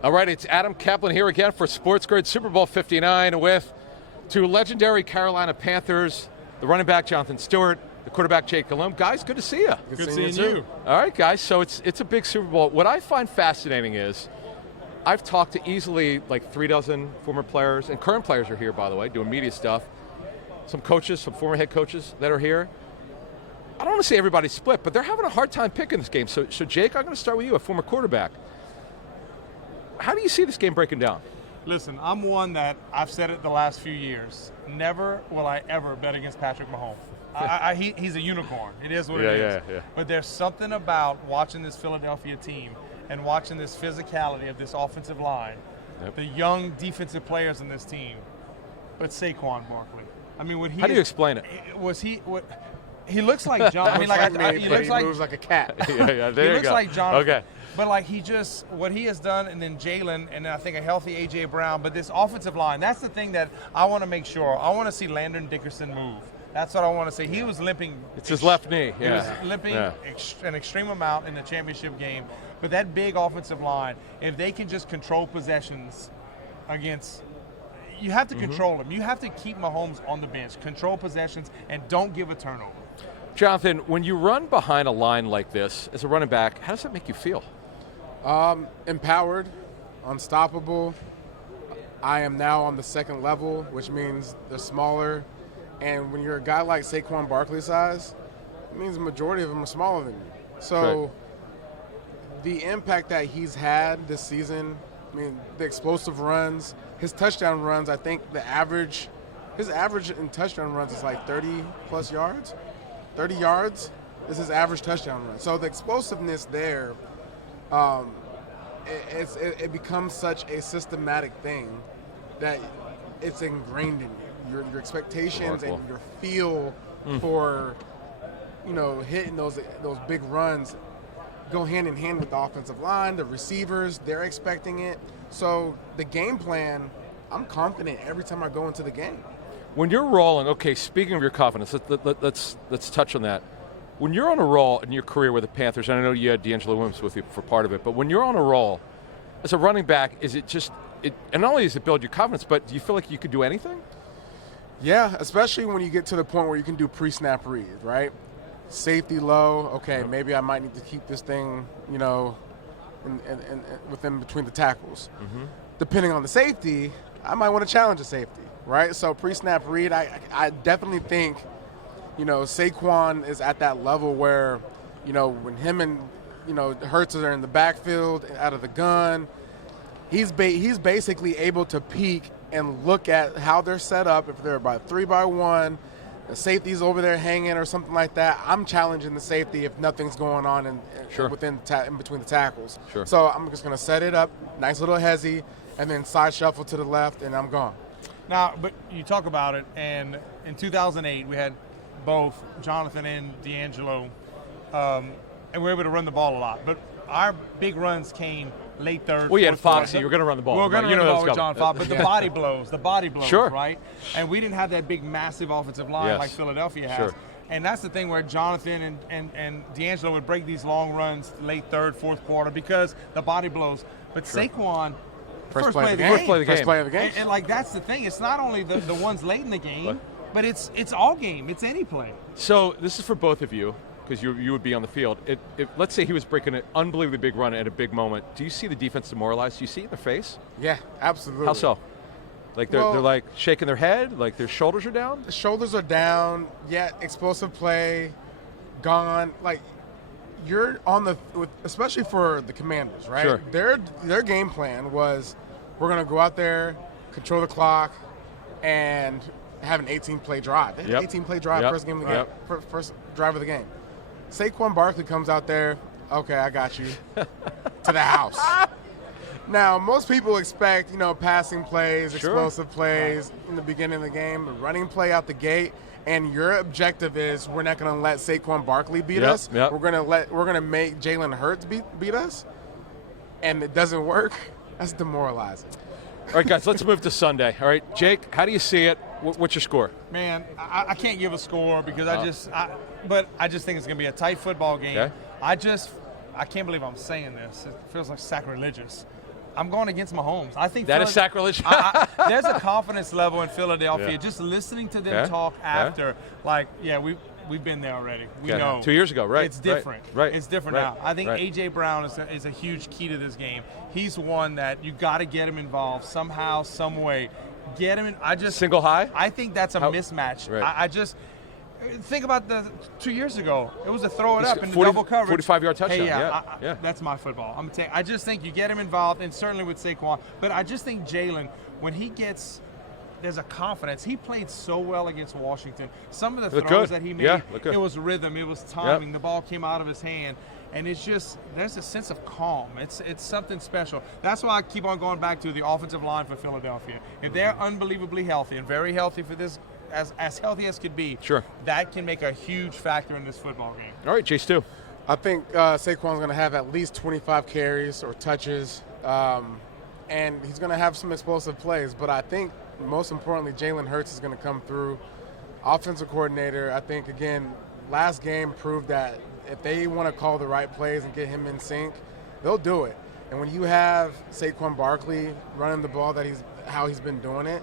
All right, it's Adam Caplan here again for SportsGrid Super Bowl 59 with two legendary Carolina Panthers, the running back Jonathan Stewart, the quarterback Jake Delhomme. Guys, good to see you. Good seeing you. All right, guys, so it's a big Super Bowl. What I find fascinating is I've talked to easily like 36 former players, and current players are here, by the way, doing media stuff. Some coaches, some former head coaches that are here. I don't want to say everybody's split, but they're having a hard time picking this game. So Jake, I'm going to start with you, a former quarterback. How do you see this game breaking down? Listen, I'm one that I've said it the last few years. Never will I ever bet against Patrick Mahomes. He's a unicorn. It is what it is. Yeah. But there's something about watching this Philadelphia team and watching this physicality of this offensive line, the young defensive players in this team. But Saquon Barkley. I mean, how do you explain it? He looks like John. I mean, he moves like a cat. There he looks like John. Okay. But like what he has done, and then Jalen, and then I think a healthy A.J. Brown. But this offensive line, that's the thing that I want to make sure. I want to see Landon Dickerson move. That's what I want to see. He was limping. It's his left knee. He was limping an extreme amount in the championship game. But that big offensive line, if they can just control possessions against, you have to control them. You have to keep Mahomes on the bench, control possessions, and don't give a turnover. Jonathan, when you run behind a line like this as a running back, how does that make you feel? Empowered, unstoppable. I am now on the second level, which means they're smaller. And when you're a guy like Saquon Barkley size, it means the majority of them are smaller than you. So the impact that he's had this season, I mean, the explosive runs, his touchdown runs, I think his average in touchdown runs is like 30-plus yards. 30 yards is his average touchdown run. So the explosiveness there, it becomes such a systematic thing that it's ingrained in you. Your expectations and your feel for, hitting those big runs go hand in hand with the offensive line, the receivers, they're expecting it. So the game plan, I'm confident every time I go into the game. When you're rolling, okay, speaking of your confidence, let's touch on that. When you're on a roll in your career with the Panthers, and I know you had D'Angelo Williams with you for part of it, but when you're on a roll, as a running back, is it just, and not only does it build your confidence, but do you feel like you could do anything? Yeah, especially when you get to the point where you can do pre-snap read, right? Safety low, okay, maybe I might need to keep this thing, within between the tackles. Depending on the safety, I might want to challenge the safety, right? So pre-snap read, I definitely think, Saquon is at that level where, when him and, Hurts are in the backfield, out of the gun, he's basically able to peek and look at how they're set up. If they're about 3-by-1, the safety's over there hanging or something like that, I'm challenging the safety if nothing's going on in between the tackles. Sure. So I'm just going to set it up, nice little hezzy, and then side shuffle to the left, and I'm gone. Now, but you talk about it, and in 2008, we had both Jonathan and D'Angelo, and we were able to run the ball a lot. But our big runs came late third. Well, you had Foxy. You were going to run the ball. We were going to run the ball with John Fox, but the body blows, sure. right? And we didn't have that big, massive offensive line like Philadelphia has. Sure. And that's the thing where Jonathan and D'Angelo would break these long runs late third, fourth quarter because the body blows. But Saquon, first play of the game. And like, that's the thing. It's not only the ones late in the game, but it's all game. It's any play. So this is for both of you, because you would be on the field. Let's say he was breaking an unbelievably big run at a big moment. Do you see the defense demoralized? Do you see it in their face? Yeah, absolutely. How so? Like they're like shaking their head, like their shoulders are down? The shoulders are down, yet explosive play, gone. Like, you're on especially for the Commanders, right? Sure. Their game plan was, we're going to go out there, control the clock, and have an 18-play drive. They had an 18-play drive first game of the game, first drive of the game. Saquon Barkley comes out there, okay, I got you, to the house. Now, most people expect, passing plays, explosive plays in the beginning of the game, the running play out the gate, and your objective is we're not going to let Saquon Barkley beat us. Yep. We're going to make Jalen Hurts beat us, and it doesn't work. That's demoralizing. All right, guys, let's move to Sunday. All right, Jake, how do you see it? What's your score? Man, I can't give a score because I just think it's going to be a tight football game. Okay. I can't believe I'm saying this. It feels like sacrilegious. I'm going against Mahomes. I think that is sacrilege. There's a confidence level in Philadelphia. Just listening to them talk after, we've been there already. We know. 2 years ago, right? It's different. Right. It's different now. I think A.J. Brown is a huge key to this game. He's one that you got to get him involved somehow, some way. Get him in. Single high? I think that's a mismatch. Right. I just think about the 2 years ago. It was a throw it up in the double coverage. 45-yard touchdown. Hey, that's my football. I'm telling you, I just think you get him involved, and certainly with Saquon. But I just think Jalen, when he gets, there's a confidence. He played so well against Washington. Some of the throws that he made, it was rhythm, it was timing. The ball came out of his hand. And it's just, there's a sense of calm. It's something special. That's why I keep on going back to the offensive line for Philadelphia. If they're unbelievably healthy and very healthy for this, as healthy as could be, that can make a huge factor in this football game. All right, Jay Stu. I think Saquon's going to have at least 25 carries or touches, and he's going to have some explosive plays. But I think most importantly, Jalen Hurts is going to come through. Offensive coordinator, I think, again, last game proved that if they want to call the right plays and get him in sync, they'll do it. And when you have Saquon Barkley running the ball how he's been doing it,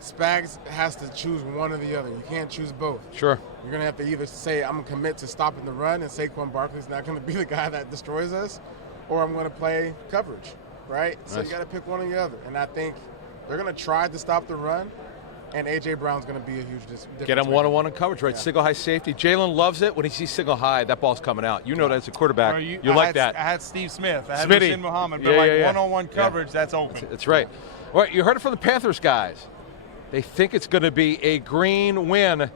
Spags has to choose one or the other. You can't choose both. Sure. You're going to have to either say, I'm going to commit to stopping the run and Saquon Barkley's not going to be the guy that destroys us, or I'm going to play coverage, right? Nice. So you got to pick one or the other. And I think they're going to try to stop the run, and A.J. Brown's going to be a huge difference. Get him one-on-one in coverage, right? Single high safety. Jalen loves it when he sees single high. That ball's coming out. You know that as a quarterback. You like that. I had Steve Smith. I had Rashin Muhammad. But one-on-one coverage, that's open. That's right. All right, you heard it from the Panthers guys. They think it's going to be a green win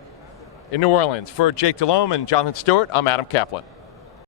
in New Orleans. For Jake Delhomme and Jonathan Stewart, I'm Adam Caplan.